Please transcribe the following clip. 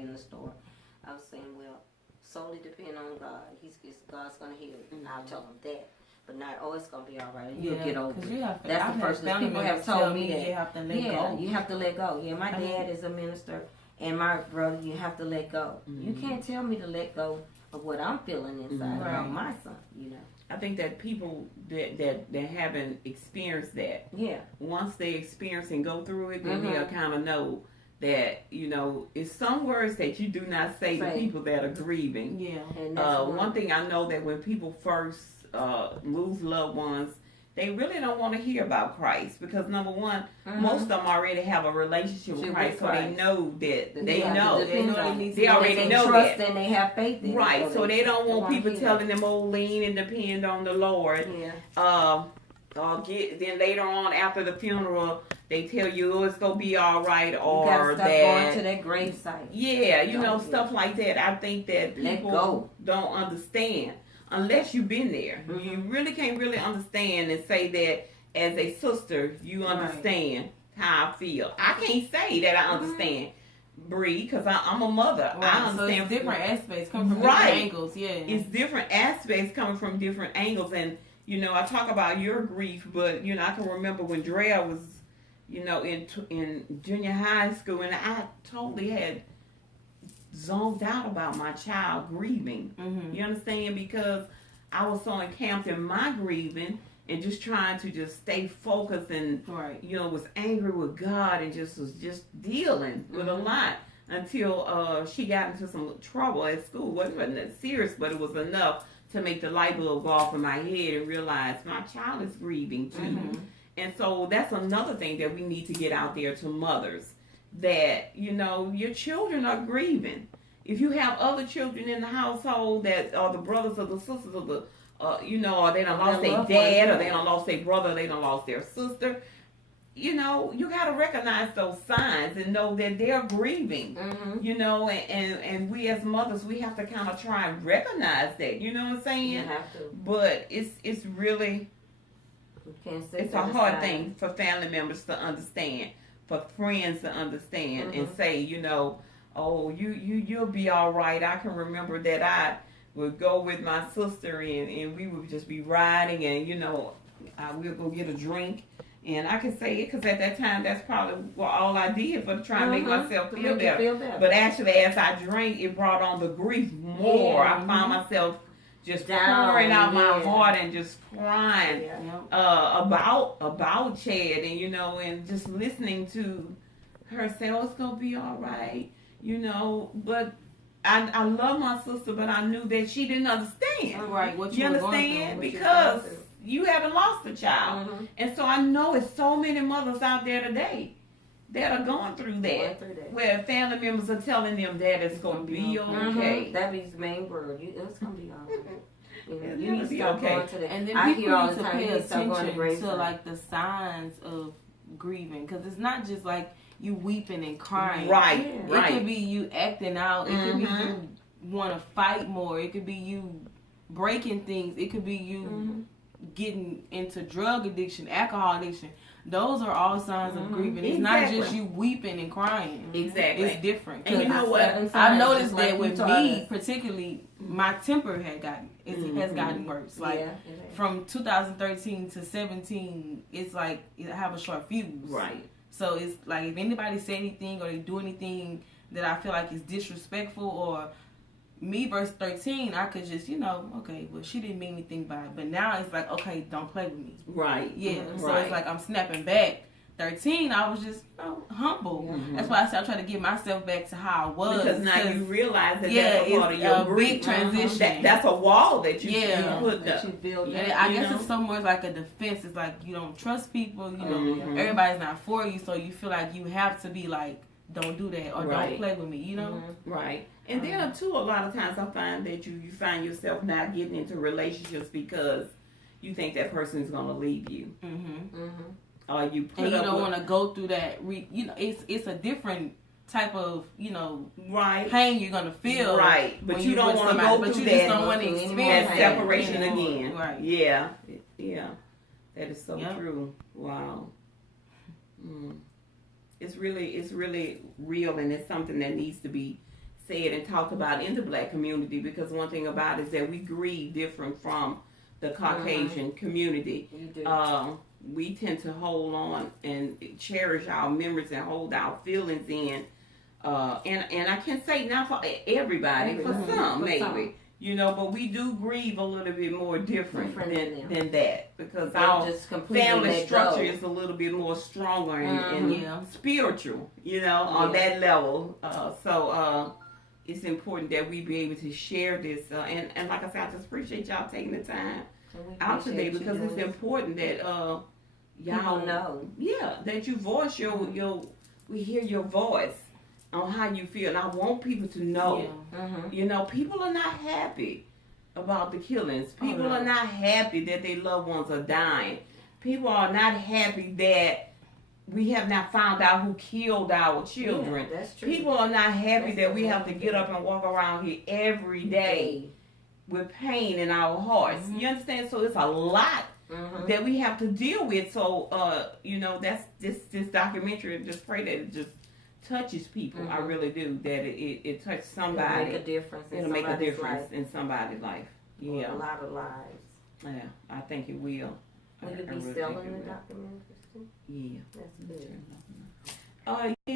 in the store. I was saying, well, solely depend on God. God's gonna heal you. And I'll tell them that. But not, it's gonna be all right. You'll get over it. That's the first thing people have told me that. You have to let go. You have to let go. Yeah, my dad is a minister, and my brother, you have to let go. You can't tell me to let go of what I'm feeling inside about my son, you know. I think that people that haven't experienced that, once they experience and go through it, then they'll kind of know that, you know, it's some words that you do not say to people that are grieving. Yeah. And one thing I know that when people first lose loved ones, they really don't want to hear about Christ because number one, most of them already have a relationship with Christ, so they know that they already know trust that, and they have faith in right. So they don't want people telling them, "Oh, lean and depend on the Lord." Then later on after the funeral, they tell you, "Oh, it's gonna be all right," or you that going to that gravesite. Yeah, you know, stuff like that. I think that people don't understand. Unless you've been there, you really can't really understand and say that as a sister, you understand how I feel. I can't say that I understand, Bree, because I'm a mother. Right. I understand. So it's different aspects coming from different angles. Yeah, it's different aspects coming from different angles, and you know, I talk about your grief, but you know, I can remember when Drea was, you know, in junior high school, and I totally had zoned out about my child grieving. You understand? Because I was so encamped in my grieving and just trying to just stay focused and you know, was angry with God and was dealing with a lot until she got into some trouble at school. It wasn't that serious, but it was enough to make the light bulb go off in my head and realize my child is grieving too. And so that's another thing that we need to get out there to mothers, that, you know, your children are grieving. If you have other children in the household that are the brothers or the sisters of the, you know, or they done lost their dad, or they done lost their brother, or they done lost their sister, you know, you got to recognize those signs and know that they're grieving, you know, and we as mothers, we have to kind of try and recognize that, you know what I'm saying? You have to. But it's really, it's a hard thing for family members to understand, for friends to understand and say, you know, oh, you'll be all right. I can remember that I would go with my sister and we would just be riding and, you know, we'll go get a drink. And I can say it because at that time, that's probably all I did for trying to make myself feel better. But actually, as I drank, it brought on the grief more. I found myself just pouring out my heart and just crying about Chad, and you know, and just listening to her say, "Oh, it's gonna be all right," you know. But I love my sister, but I knew that she didn't understand. Right? What you understand? Because you haven't lost a child, and so I know it's so many mothers out there today that are going through that, where family members are telling them that it's going to be okay. That be the main word. It's going to be all right. You need to start going to the, and then people need to pay attention to like the signs of grieving, because it's not just like you weeping and crying. Right. It could be you acting out. It could be you want to fight more. It could be you breaking things. It could be you getting into drug addiction, alcohol addiction. Those are all signs of grieving. It's not just you weeping and crying. Exactly. It's different. And you know what? I've noticed that with me, particularly, my temper has gotten worse. Like from 2013 to 17, it's like I have a short fuse. Right. So it's like if anybody say anything or they do anything that I feel like is disrespectful, or me verse 13, I could just, you know, okay, well, she didn't mean anything by it. But now it's like, okay, don't play with me. Right. Yeah. So it's like I'm snapping back. 13, I was just, you know, humble. That's why I said I'm trying to get myself back to how I was. Because now you realize that that's a part of your big transition. That's a wall that you put that up. you build. I guess it's somewhere like a defense. It's like you don't trust people. You know, everybody's not for you, so you feel like you have to be like, don't do that or don't play with me. You know, right. And then too, a lot of times I find that you find yourself not getting into relationships because you think that person is going to leave you. Or you put and you don't want to go through that. You know, it's a different type of, you know, pain you're gonna feel. Right. But you don't want to go through that. But you just don't want to experience that separation again. Right. Yeah. Yeah. That is so true. Wow. It's really real, and it's something that needs to be said and talked about in the Black community, because one thing about it is that we grieve different from the Caucasian community. You do. We tend to hold on and cherish our memories and hold our feelings in. And I can say not for everybody, for some maybe. Some. You know, but we do grieve a little bit more different than that, because our family structure is a little bit more stronger and spiritual, you know, on that level. So it's important that we be able to share this. And like I said, I just appreciate y'all taking the time out today, because it's important that y'all know, that you voice we hear your voice on how you feel. And I want people to know, you know, people are not happy about the killings. People are not happy that their loved ones are dying. People are not happy that we have not found out who killed our children. Yeah, that's true. People are not happy that we have to get up and walk around here every day with pain in our hearts. You understand? So it's a lot that we have to deal with. So, you know, that's this documentary. Just pray that it just touches people. I really do. That it touches somebody. It'll make a difference. It'll make a difference in somebody's life. Yeah, a lot of lives. Yeah, I think it will. Will you be selling the documentaries too? Yeah, that's good. Yeah.